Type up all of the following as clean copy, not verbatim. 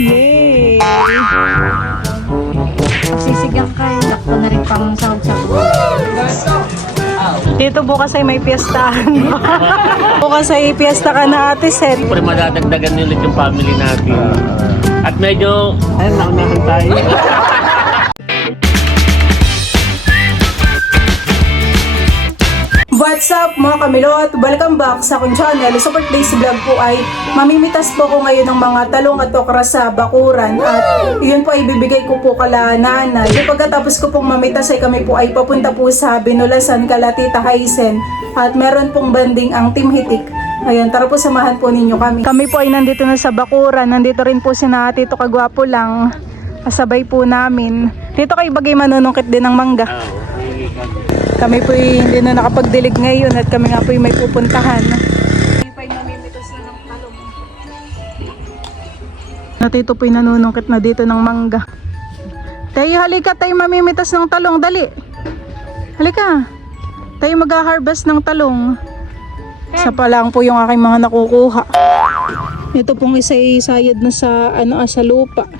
Yay! Sisigang kayo. Sakto na rin pang sahog-sahog. Dito bukas ay may piyestahan. Bukas ay piyesta ka na, Ate Seth. Siyempre madadagdagan ulit yung family natin. At medyo, ayun, naunahan tayo. What's up mga kamilot? Welcome back sa aking channel. Sa birthday vlog po ay mamimitas po ko ngayon ng mga talong at okra sa bakuran. At yun po ay bibigay ko po kala nanay. Yung pagkatapos ko pong mamitas ay kami po ay papunta po sa Binulasan kala Tita Haisen. At meron pong banding ang Team Hitik. Ayun, tara po samahan po ninyo kami. Kami po ay nandito na sa bakuran. Nandito rin po si Tito Kagwapo lang. Kasabay po namin. Dito kay Bagay manunungkit din ng mangga. Kami po hindi na nakapagdilig ngayon at kami nga po may pupuntahan. Kami po mamimitas na ng talong. Natito po nanunungkit na dito ng mangga. Tayo halika, tayo mamimitas ng talong, dali. Halika. Tayo mag-harvest ng talong. Isa pa lang po yung aking mga nakukuha. Ito pong isa-isayad na sa sa lupa.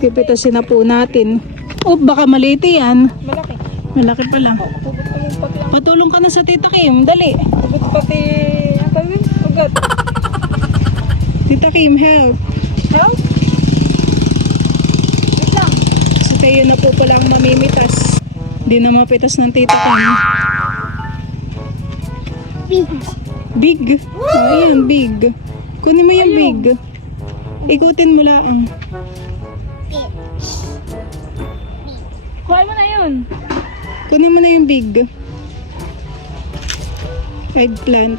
Pipitasin na po natin. Oh, baka maliit yan. Malaki. Malaki pala. Patulong ka na sa Tita Kim, dali. Hugot pati, ang tawin? Hugot. Tita Kim, help. Help? Wait lang. Si Teo na po pala ang mamimitas. Hindi na mapitas ng Tita Kim. Big. Big? Ayan, big. Kunin mo yung big. Ikutin mo lang. Kuha mo na yun. Kunin mo na yung big. Eggplant.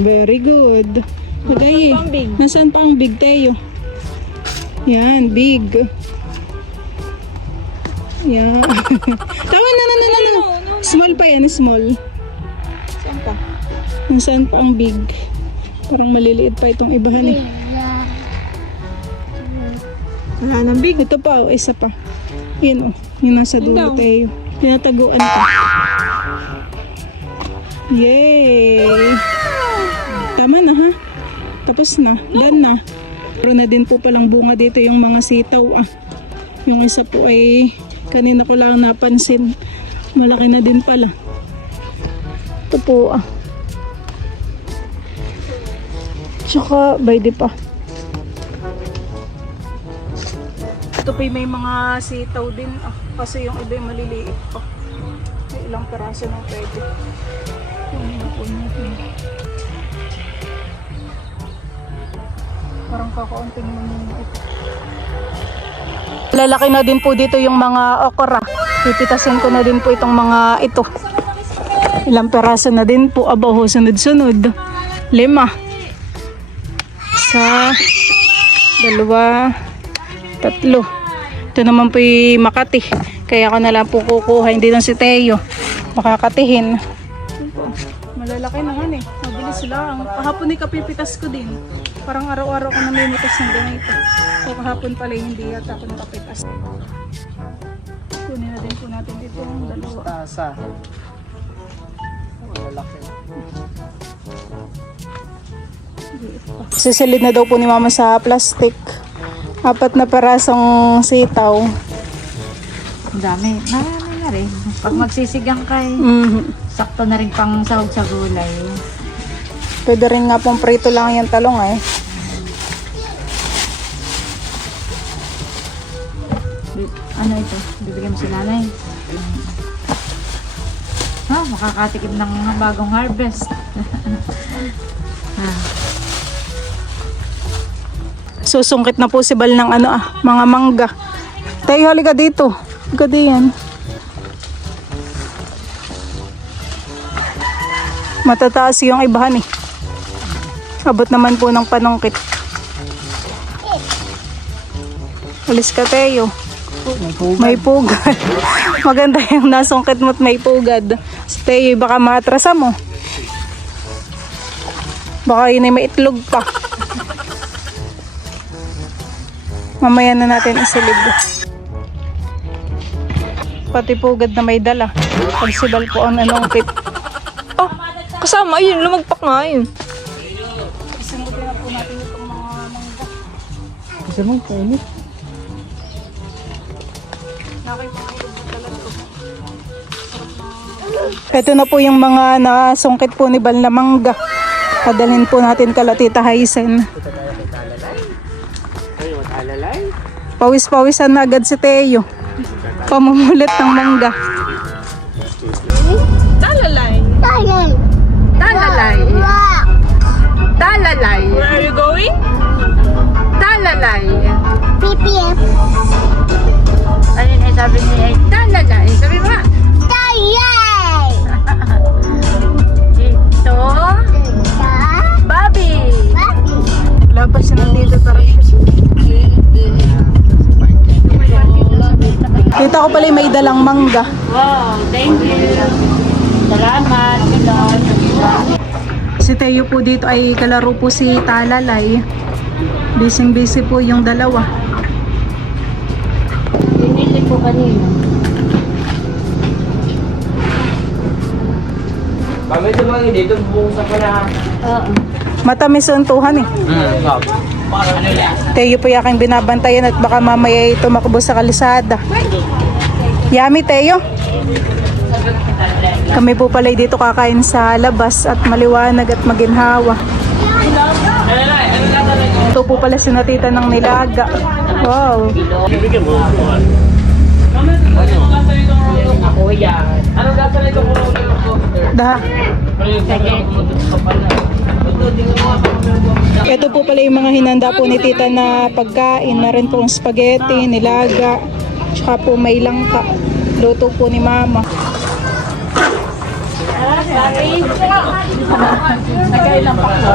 Very good. Okay. Nasaan pa ang big? Nasaan pa ang big, Teo? Yan, big. Yan. Tawa na. Small pa yan, small. Saan pa? Nasaan pa ang big? Parang maliliit pa itong ibahan eh. Wala nang big. Ito pa, isa pa. Yan oh, yung nasa dulo, Teo. Tinataguan pa. Yay! Tama na ha? Tapos na. Done na. Pero na din po palang bunga dito yung mga sitaw ah. Yung isa po ay kanina ko lang napansin. Malaki na din pala. Ito po ah. Tsaka bayde pa. Ito pa may mga sitaw din ah. Kasi yung iba yung maliliit pa. May ilang peraso na pwede. Parang kakaunting manunod. Lalaki na din po dito yung mga okra. Pipitasin ko na din po itong mga ito. Ilang peraso na din po. Aba, sunod-sunod. 5. Isa, 2, 3. Ito naman po yung Makati. Kaya ako na lang po kukuha. Hindi lang si Teo makakatihin. Malalaki naman eh. Mabilis sila. Kahapon ay kapipitas ko din. Parang araw-araw ko namimitas ng ganito. So kahapon pala hindi yata ako nakapitas. Kunin na din po natin dito ang dalawa. Tasa. Malalaki. Sisilid na daw po ni Mama sa plastic. 4 na perasong sitaw. Ang dami. Marami na rin. Pag magsisigang kayo, sakto na rin pang sahog sa gulay. Pwede rin nga pong prito lang yung talong eh. Ano ito? Bibigyan mo si nanay. Ha? Makakatikim ng bagong harvest. Susungkit na po si Bal ng mga mangga. Tayo halika dito. Halika diyan. Matataas yung ibahan eh. Abot naman po ng panungkit. Alis ka, Teo. May pugad. Maganda yung nasungkit mo't may pugad. Si Teo, baka maatrasa mo. Baka yun ay may itlog pa. Mamaya na natin isilid. Pati pugad na may dala. Pagsibal po ang nanungkit. Kasama yun, lumagpak nga yun. po natin itong mga mangga. Kasi mo, kainit. Nakay mga ito talaga. Ito na po yung mga nasungkit po ni Bal na mangga. Padalhin po natin kala Tita Haisen. Ay, mag-alalay. Pawis-pawisan na agad si Teo. Pamumulit ng mangga. Talalay. Talalay. Where are you going? Talalay. PPF. Ayun ay sabi niya ay talalay. Sabi mo nga. Yay! Ito. Bobby. Labas na dito para Kita ko pala may dalang mangga. Wow, thank you. Salamat. Si Teo po dito ay kalaro po si Talalay. Busy po yung dalawa. Pinili ko kanina. Kami ito mga dito, bubungsa ko na. Oo. Matamis ang tuhan eh. Teo po yaking binabantayan at baka mamaya ay tumakbo sa kalisada. Yummy, Teo. Kami po pala dito kakain sa labas at maliwanag at maginhawa. Ito po pala sinatita ng nilaga. Wow. Bibigyan mo. Ako yan. Anong gasa nito po? Dah. Ito po pala yung mga hinanda po ni tita na pagkain. Meron pong spaghetti, nilaga, tsaka po may langka. Luto po ni mama. Nagkailang pa ko.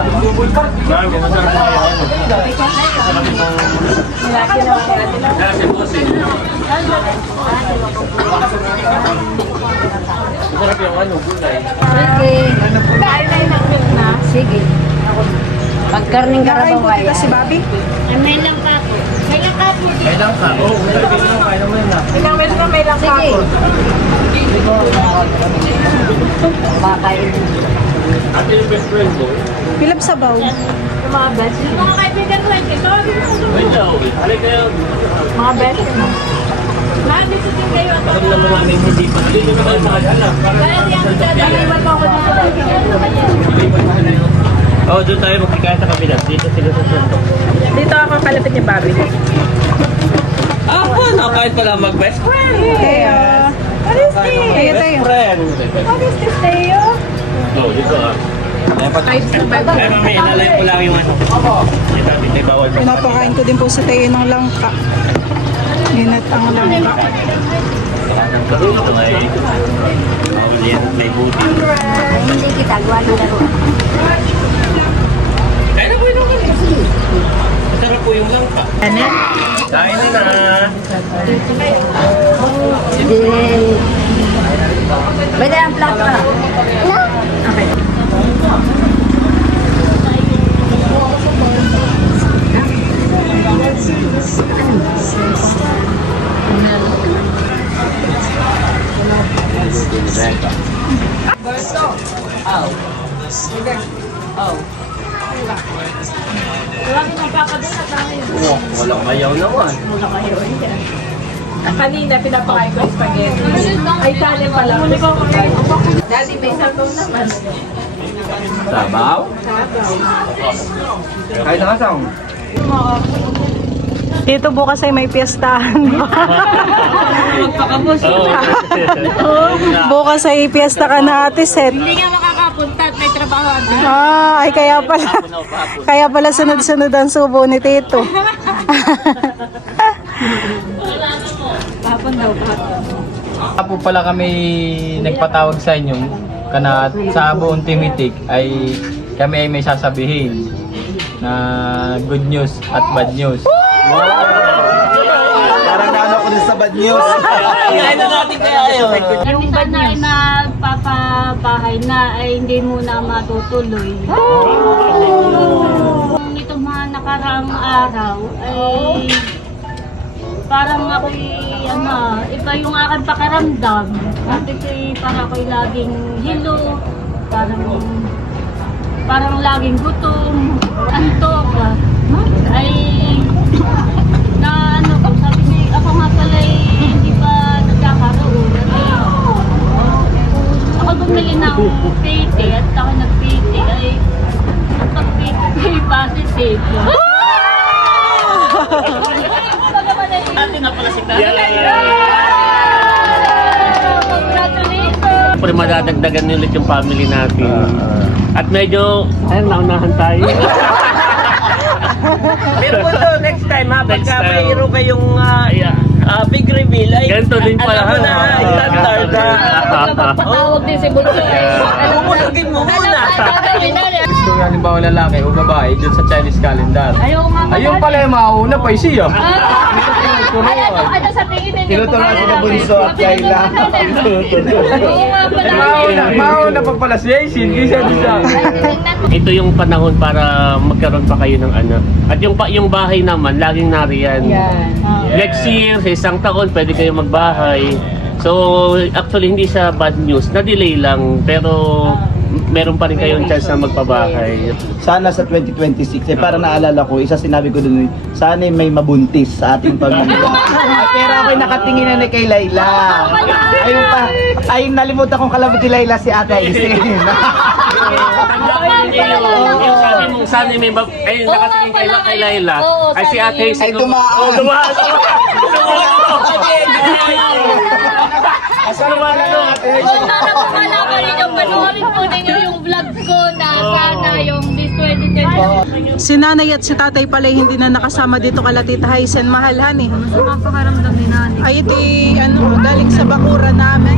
Masarap yung ano, gulay. Sige. Pagkarning Nakain po tita si Bobby. May lang pa po. May lang pa po. Kailan ka? Oo, kailan mo yun na. May langka po. Makain. Ate yung best friend mo. Pilap sabaw. Yung mga best. Mga kaibigan ko, ito. Wait daw. Halika kayo. Mga best. Dito din kayo. Alam naman namin hindi pa. Hindi naman kayo makakala. Kaya di ako dadaliwan mo ako dito. Oo, doon tayo magkikaya sa kabila. Dito sila sa suntok. Dito ako kalapit ni Bobby. Ah, no, kahit pala mag-best friend. Teo. What is this? Teo, Best Teo. friend. What is this, Teo? Oo, dito ah. Ay, mami, ilalay ko lang yung ano. Ay, dati tayo bawal pa. Pinapakain ko din po sa Teo ng langka. Ginat ang langka. Kasi ito ay bawal yan. May buti. Hindi kita gawa ng laro. Kaya na po yun kami. Masarap po yung langka. Ano? Kain na na. Pwede ang plato ka. Okay. Oh, walang mayaw naman. Kanina pinapakain ko yung spaghetti. Ay, talent pala. Daddy, may sabaw naman. Sabaw? Kahit na kasang. Dito bukas ay may piyestahan. Magpakabos. Bukas ay piyesta ka na Ate Seth. Hindi ka makakapunta at may trabaho. Ay kaya pala. Kaya pala sunod-sunod ang subo ni Tito. Hapon daw ba? Po pala kami nagpatawag sa inyo kana sa buong Timitik ay kami ay may sasabihin na good news at bad news. Parang naano ko din sa bad news. Ano natin kaya yun? Yung sana ay mapapabahay na ay hindi muna matutuloy. Itong mga nakaraang araw ay parang ako'y iba yung aking pakiramdam. Kasi parang ako'y laging hilo, parang parang laging gutom, antok, ay na ano ko, sabi ko, ako nga pala hindi pa nagkakaroon. Ako bumili ng PT at ako nag-PT ay ang pag-PT ay positive. Atin na pala si Tatay. Congratulations! Siyempre madadagdagan niyo ulit yung family natin. At medyo, ayun, naunahan tayo. Pero po to, next time ha, Next pagka time. mayroon kayong big reveal, ay Ganito din pala. alam mo na, standard ha. Patawag din si Bunso. Bubulugin mo muna. Gusto nga halimbawa lalaki o babae dun sa Chinese calendar. Ayaw nga pala. Ayun pala yung mauna pa siya. Ano sa tingin ninyo? Tinuturuan si na Bunso at Kayla. Oo nga pala. Mauna pa pala si Aisin, kisa siya. Ito yung panahon para magkaroon pa kayo ng anak. At yung bahay naman, laging nariyan. Next year, sa isang taon, pwede kayo magbahay. So, actually, hindi siya bad news. Na-delay lang, pero meron pa rin kayong chance na magpabahay. Sana sa 2026, parang naalala ko, isa sinabi ko dun, sana may mabuntis sa ating pamilya. Pero ako'y nakatingin na kay Layla. Ayun pa, ay nalimutan kong kalabot si Layla si Ate Aisin. Tanggapin niyo yung sabi mong sana may nakatingin kay Layla. Ay si Ate Ay dumaan. Dumaan. Dumaan na Ate Aisin. Sana po malaman ninyo, panoorin po ninyo yung vlog ko na sana yung this 2020. Si nanay at si tatay pala hindi na nakasama dito kala Tita Haisen. Mahalhan eh. Mapakaramdam ni nanay. Ay ito galing sa bakura namin.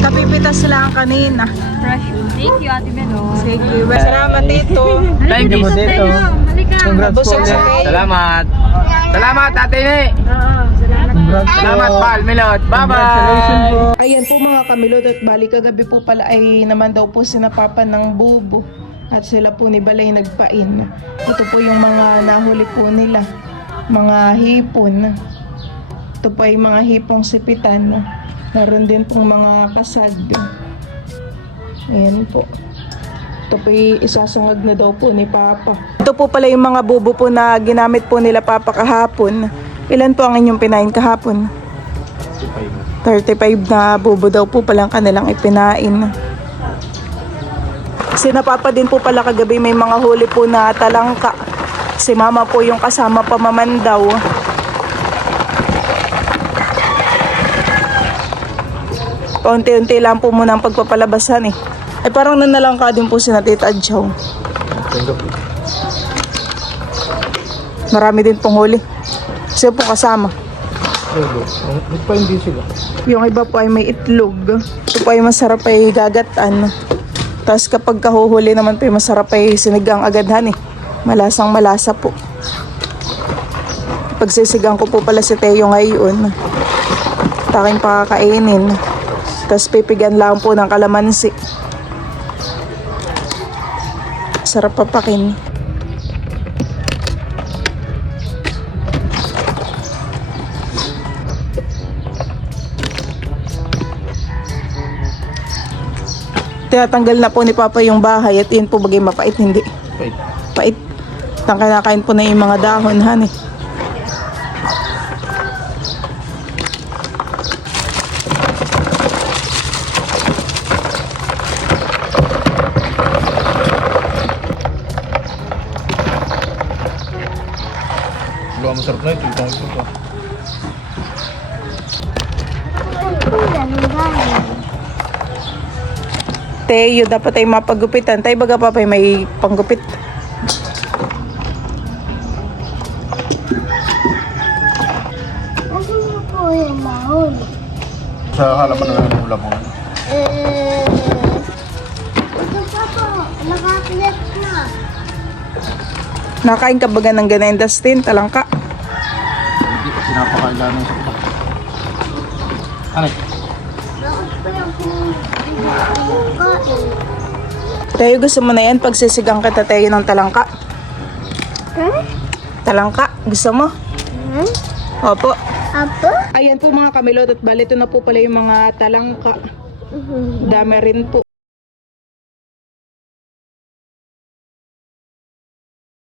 Kapipitas lang kanina. Fresh. Thank you, Ate Melo. Sige, salamat dito. Thank you po dito. Halika. Salamat. Salamat, Ate Ne. Salamat, Pal, Milot. Bye-bye. Ayan po mga kamilot at bali kagabi po pala ay naman daw po sinapapan ng bubo at sila po ni Balay nagpain. Ito po yung mga nahuli po nila, mga hipon. Ito po ay mga hipong sipitan. Meron din pong mga kasag. Ayan po. Ito po ay isasangag na daw po ni Papa. Ito po pala yung mga bubo po na ginamit po nila Papa kahapon. Ilan po ang inyong pinain kahapon? 35 na bubo daw po palang kanilang ipinain. Si Papa din po pala kagabi may mga huli po na talangka. Si Mama po yung kasama pamamandaw. Paunti-unti lang po muna ang pagpapalabasan eh. Ay parang nanalangka din po si Tita Adjaw. Marami din pong huli. Siya po kasama. Yung iba po ay may itlog. Ito po ay masarap ay gagatan. Tapos kapag kahuhuli naman po ay masarap ay sinigang agadhan eh. Malasang malasa po. Pagsisigang ko po pala si Teo ngayon. Taking pakakainin. Tapos pipigan lang po ng kalamansi. Sarap papakin. Tinatanggal na po ni Papa yung bahay at yun po bagay mapait, hindi. Pait. Kinakain po na yung mga dahon, han eh. Luwa masarap na ito, itong ito pa. Teo, dapat ay mapagupitan. Tayo baga Papa may panggupit. Sa halaman na ng ulam mo. Nakain ka baga ng ganyan, Dustin? Talangka? Hindi, sinapakailan ng sakta. Ano? Teo, gusto mo na yan pagsisigang kita Teo ng talangka? Talangka? Gusto mo? Opo. Ayan po mga kamilot at bali ito na po pala yung mga talangka. Dami rin po.